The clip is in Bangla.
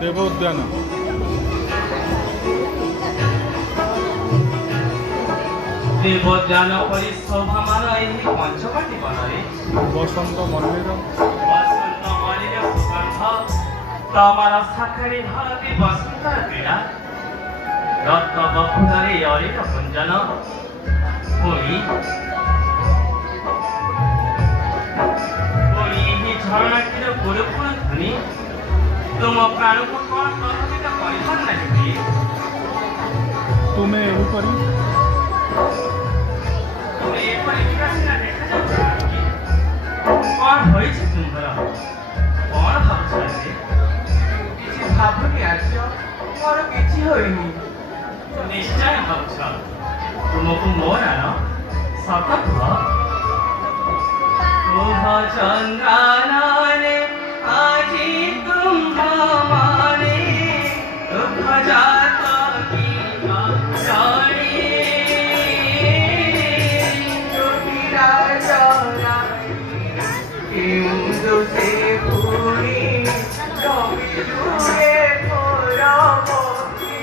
দেবোদ্যান দেবোদ্যান পরি শোভামান এই পঞ্চবটী বନରେ বসন্ত মল্লির বসন্ত মল্লির সুগন্ধ তমার শাখারে ভারতী বসন্তের ক্রীড়া রত্ন বক্ষুধারে অরিত কুঞ্জন পুরী ଏହି ଝରଣାଟିର ଗୁରୁପୁର ଧ୍ୱନି ତୁମ ପ୍ରାଣକୁ କ'ଣ ପ୍ରଭାବିତ କରିପାରୁ ନାହିଁ କି? ତୁମେ ଏହିପରି ତୁମେ ଏପରି ବିକାଶିନା ଦେଖାଯାଉଛ କି? କ'ଣ ହୋଇଛି ତୁମର? କ'ଣ ଭାବୁଛ ଯେ? କିଛି ଭାବୁନି ଆର୍ଯ୍ୟ, ମୋର କିଛି ହୋଇନି। ନିଶ୍ଚୟ ଭାବୁଛ। ତୁମକୁ ମୋ ନାମ ସତ କୁହ। କୁହ ଚନ୍ଦ୍ରାନନେ ଆଜି ତୁମ୍ଭ ମାନେ ଦୁଃଖ ଜାତ କି ଜାଣି ଜୋତିରା ଜଳାଇ କେଉଁ ଦୋଷେ ପୁଣି ରବିଲୁ ଏ ଘୋର ପକ୍ଷୀ।